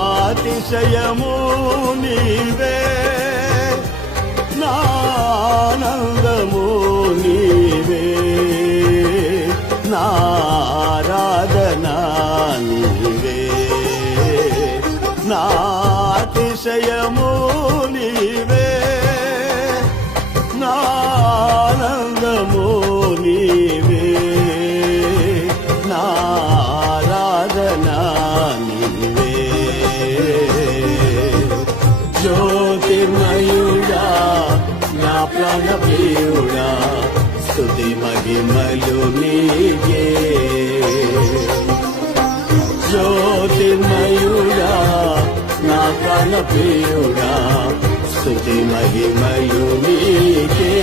నాతిశయము నీవే, నానందము నీవే, నారాధనా నీవే, నాతిశయము నీవే, నానందము నీవే, నారాధనా నీవే. జ్యోతిర్మయుడా నా ప్రాణప్రియుడా, స్తుతి మహిమలు నీకే. జ్యోతిర్మయుడా నా ప్రాణప్రియుడా, స్తుతి మహిమలు నీకే.